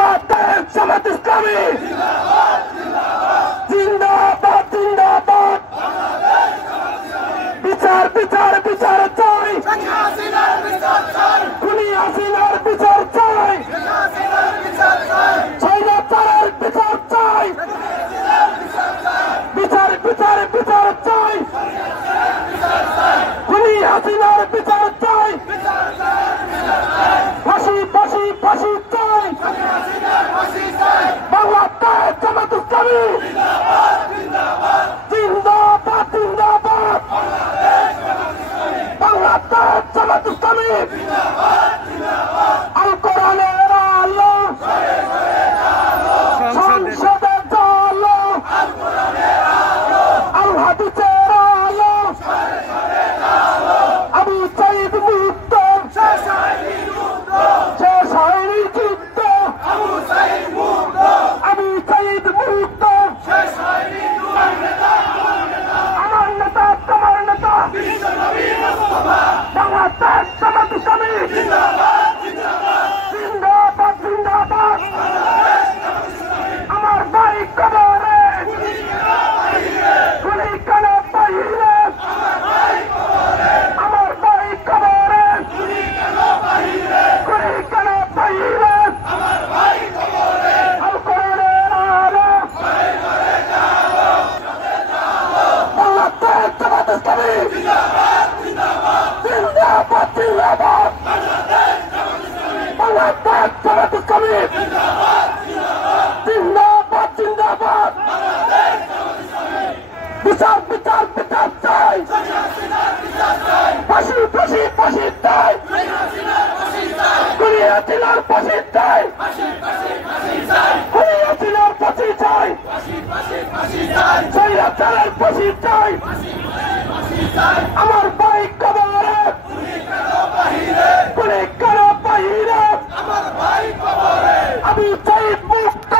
বাংলাদেশ জামাত ইসলামী জিন্দাবাদ জিন্দাবাদ। বিচার বিচার বিচার চাই, খুনি হাসিনার বিচার চাই, স্বৈরাচারের বিচার চাই, বিচার বিচার বিচার চাই, খুনি হাসিনার বিচার চাই, ফাঁসি ফাঁসি ফাঁসি চাই, বাংলাদেশ জামাত ইসলামী জিন্দাবাদ জিন্দাবাদ। বাংলাদেশ জামাত ইসলামী আল কোরআনের আলো সংসদে আলো, আল হাদিসের আলো, আবু সাইদ মুক্ত, শেষ হয়নি যুদ্ধ, আবু সাইদ মুক্ত, আমার নেতা তোমার নেতা বাংলাদেশ জামাত ইসলামী জিন্দাবাদ জিন্দাবাদ। আমার ভাই কবরে গুলি কেন বাহিরে, আমার ভাই কবরে গুলি কেন বাহিরে, আল কোরআনের আলো বাংলাদেশ জামাত ইসলামী জিন্দাবাদ জিন্দাবাদ। বাংলাদেশ জামাত ইসলামী জিন্দাবাদ জিন্দাবাদ। বিচার বিচার বিচার চাই, ফাঁসি ফাঁসি ফাঁসি চাই, খুনি হাসিনার ফাঁসি চাই, খুনি হাসিনার ফাঁসি চাই, স্বৈরাচারের ফাঁসি চাই, আমার ভাই কবরে গুলি কেন বাহিরে, আবু সাইদ মুক্ত,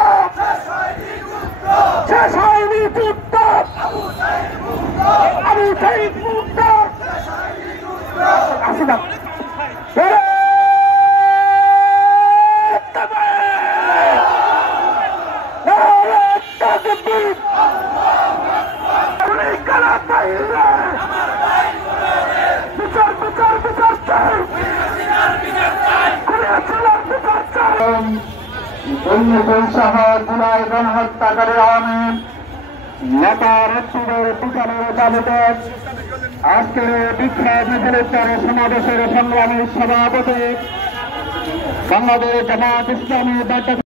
শেষ হয়নি যুদ্ধ, আবু সাইদ মুক্ত। আসি না বিচার বিচার বিচার চাই, সহ জুলাই গণহত্যাকারী আওয়ামী নেতা নেত্রীদের বিচারের দাবিতে আজকের বিক্ষোভ মিছিলের সমাবেশের সংগ্রামী সভাপতি বাংলাদেশ জামাত ইসলামী